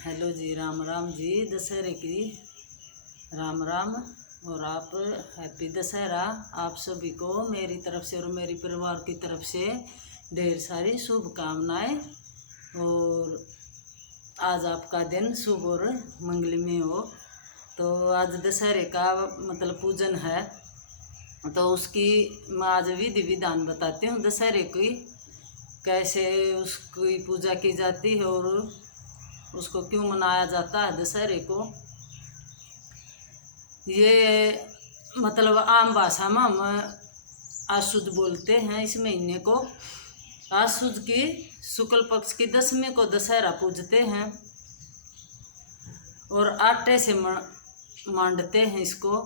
Hello जी, राम राम जी। दशहरे की राम राम और आप हैप्पी दशहरा। आप सभी को मेरी तरफ से और मेरी परिवार की तरफ से ढेर सारी शुभकामनाएं। और आज आपका दिन शुभ और मंगलमय हो। तो आज दशहरे का मतलब पूजन है, तो उसकी मैं आज विधि विधान बताती हूँ। दशहरे की कैसे उसकी पूजा की जाती है और उसको क्यों मनाया जाता है दशहरे को। ये मतलब आम भाषा में हम आशुद बोलते हैं इस महीने को। आशुद की शुक्ल पक्ष की दशमी को दशहरा पूजते हैं और आटे से मांडते हैं इसको।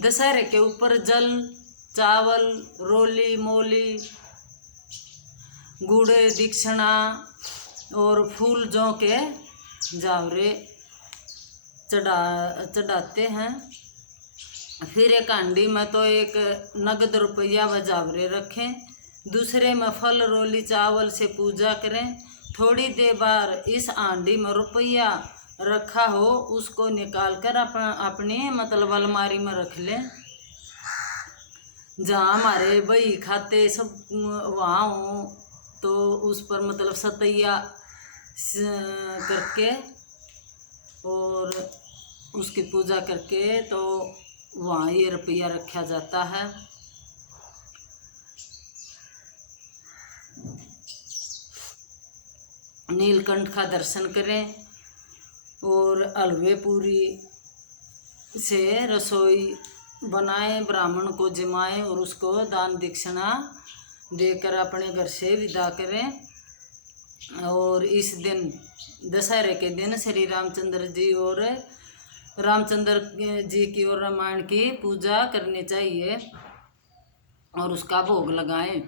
दशहरे के ऊपर जल, चावल, रोली, मोली, गुड़, दक्षिणा और फूल जौ के जावरे चढ़ाते हैं। फिर एक हांडी में तो एक नगद रुपया व जावरे रखें, दूसरे में फल, रोली, चावल से पूजा करें। थोड़ी देर बाद इस हांडी में रुपया रखा हो उसको निकाल कर अपने मतलब अलमारी में रख लें, जहाँ हमारे बही खाते सब वहाँ हो। तो उस पर मतलब सतैया करके और उसकी पूजा करके तो वहाँ ये रुपया रखा जाता है। नीलकंठ का दर्शन करें और हलवे पूरी से रसोई बनाएं, ब्राह्मण को जिमाएं और उसको दान दक्षिणा देकर अपने घर से विदा करें। और इस दिन दशहरे के दिन श्री रामचंद्र जी और रामचंद्र जी की और रामायण की पूजा करनी चाहिए और उसका भोग लगाएं।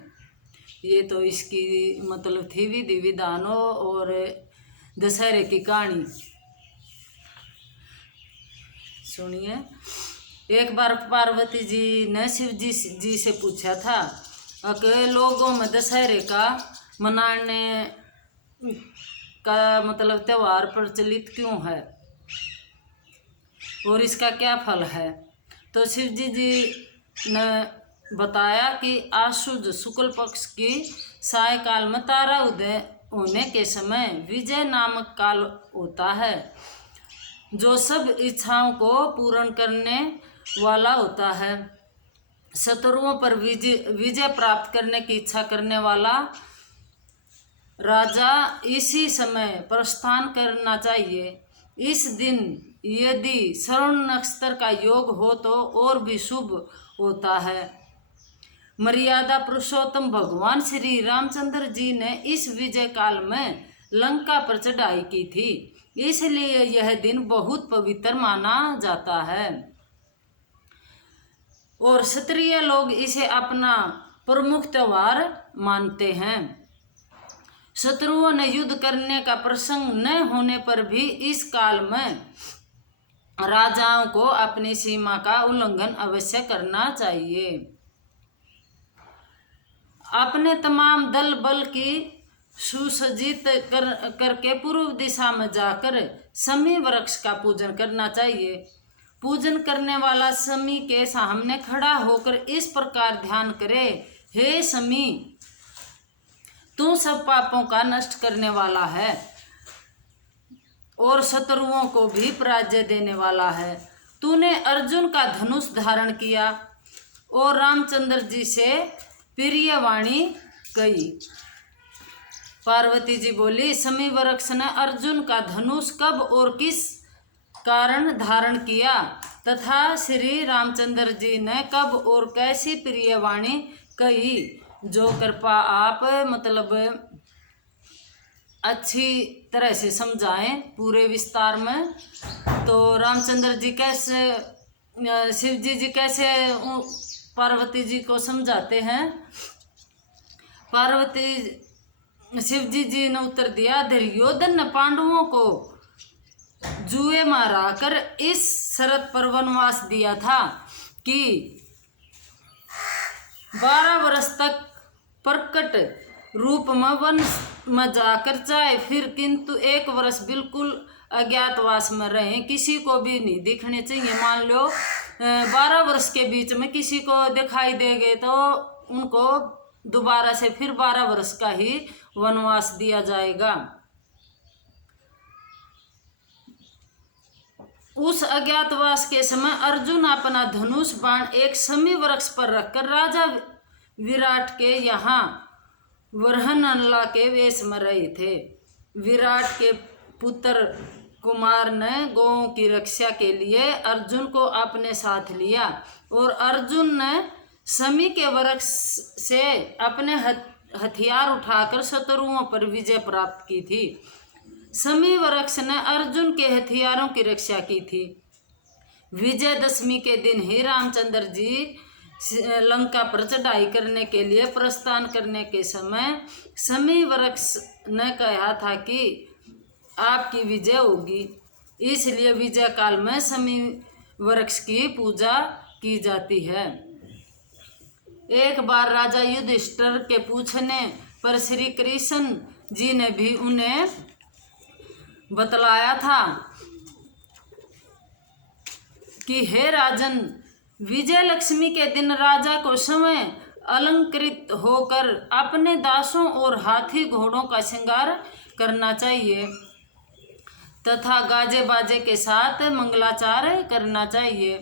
ये तो इसकी मतलब थी विधि विधानों और दशहरे की कहानी। सुनिए। एक बार पार्वती जी ने शिव जी से पूछा था कि लोगों में दशहरे का मनाने का मतलब त्यौहार प्रचलित क्यों है और इसका क्या फल है। तो शिव जी ने बताया कि आशुद शुक्ल पक्ष की सायकाल में तारा उदय होने के समय विजय नामक काल होता है, जो सब इच्छाओं को पूर्ण करने वाला होता है। शत्रुओं पर विजय प्राप्त करने की इच्छा करने वाला राजा इसी समय प्रस्थान करना चाहिए। इस दिन यदि श्रवण नक्षत्र का योग हो तो और भी शुभ होता है। मर्यादा पुरुषोत्तम भगवान श्री रामचंद्र जी ने इस विजय काल में लंका पर चढ़ाई की थी, इसलिए यह दिन बहुत पवित्र माना जाता है और क्षत्रिय लोग इसे अपना प्रमुख त्यौहार मानते हैं। शत्रुओं ने युद्ध करने का प्रसंग न होने पर भी इस काल में राजाओं को अपनी सीमा का उल्लंघन अवश्य करना चाहिए। अपने तमाम दल बल की सुसज्जित करके पूर्व दिशा में जाकर शमी वृक्ष का पूजन करना चाहिए। पूजन करने वाला शमी के सामने खड़ा होकर इस प्रकार ध्यान करे, हे शमी, तू सब पापों का नष्ट करने वाला है और शत्रुओं को भी पराजय देने वाला है। तूने अर्जुन का धनुष धारण किया और रामचंद्र जी से प्रिय वाणी कही। पार्वती जी बोली, शमी वृक्ष ने अर्जुन का धनुष कब और किस कारण धारण किया तथा श्री रामचंद्र जी ने कब और कैसी प्रिय वाणी कही, जो कृपा आप मतलब अच्छी तरह से समझाएं पूरे विस्तार में। तो रामचंद्र जी कैसे, शिव जी कैसे पार्वती जी को समझाते हैं। शिव जी ने उत्तर दिया, दुर्योधन ने पांडवों को जुए मारा कर इस शरत पर वनवास दिया था कि 12 वर्ष तक प्रकट रूप में वन में जाकर चाहे फिर, किंतु 1 वर्ष बिल्कुल अज्ञातवास में रहें, किसी को भी नहीं दिखने चाहिए। मान लो 12 वर्ष के बीच में किसी को दिखाई देंगे तो उनको दोबारा से फिर 12 वर्ष का ही वनवास दिया जाएगा। उस अज्ञातवास के समय अर्जुन अपना धनुष बाण एक शमी वृक्ष पर रखकर राजा विराट के यहाँ वरहनला के वेश में रहे थे। विराट के पुत्र कुमार ने गौओं की रक्षा के लिए अर्जुन को अपने साथ लिया और अर्जुन ने शमी के वृक्ष से अपने हथियार उठाकर शत्रुओं पर विजय प्राप्त की थी। शमी वृक्ष ने अर्जुन के हथियारों की रक्षा की थी। विजयदशमी के दिन ही रामचंद्र जी लंका पर चढ़ाई करने के लिए प्रस्थान करने के समय शमी वृक्ष ने कहा था कि आपकी विजय होगी, इसलिए विजय काल में शमी वृक्ष की पूजा की जाती है। एक बार राजा युधिष्ठिर के पूछने पर श्री कृष्ण जी ने भी उन्हें बतलाया था कि हे राजन, विजय लक्ष्मी के दिन राजा को समय अलंकृत होकर अपने दासों और हाथी घोड़ों का श्रृंगार करना चाहिए तथा गाजे बाजे के साथ मंगलाचार करना चाहिए।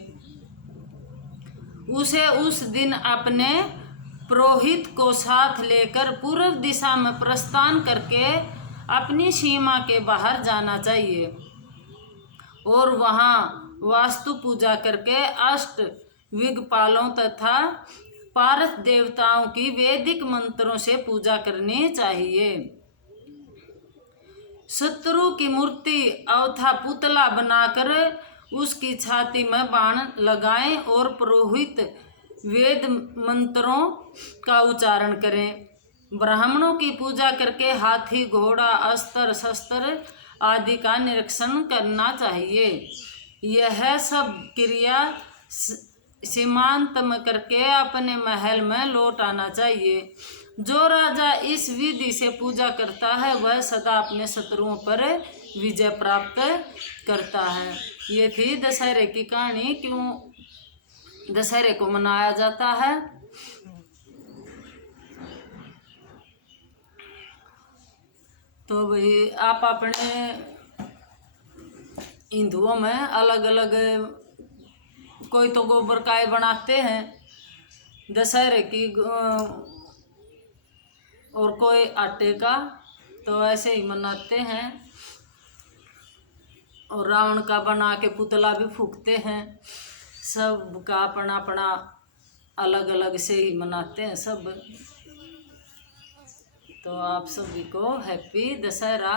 उसे उस दिन अपने पुरोहित को साथ लेकर पूर्व दिशा में प्रस्थान करके अपनी सीमा के बाहर जाना चाहिए और वहाँ वास्तु पूजा करके अष्ट दिग्पालों तथा पारस देवताओं की वैदिक मंत्रों से पूजा करनी चाहिए। शत्रु की मूर्ति अवथा पुतला बनाकर उसकी छाती में बाण लगाएं और पुरोहित वेद मंत्रों का उच्चारण करें। ब्राह्मणों की पूजा करके हाथी घोड़ा अस्त्र शस्त्र आदि का निरीक्षण करना चाहिए। यह सब क्रिया सीमांत में करके अपने महल में लौट आना चाहिए। जो राजा इस विधि से पूजा करता है वह सदा अपने शत्रुओं पर विजय प्राप्त करता है। ये थी दशहरे की कहानी, क्यों दशहरे को मनाया जाता है। तो भाई आप अपने हिंदुओं में अलग अलग, कोई तो गोबर काय बनाते हैं दशहरे की और कोई आटे का, तो ऐसे ही मनाते हैं। और रावण का बना के पुतला भी फूकते हैं। सब का अपना अपना अलग अलग से ही मनाते हैं सब। तो आप सभी को हैप्पी दशहरा।